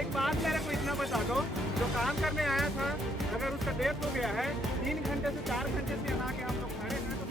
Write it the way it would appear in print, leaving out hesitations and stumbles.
एक बात मेरे को इतना बता दो, जो काम करने आया था अगर उसका डेथ हो गया है, 3 घंटे से 4 घंटे से यहाँ के हम लोग खड़े हैं, तो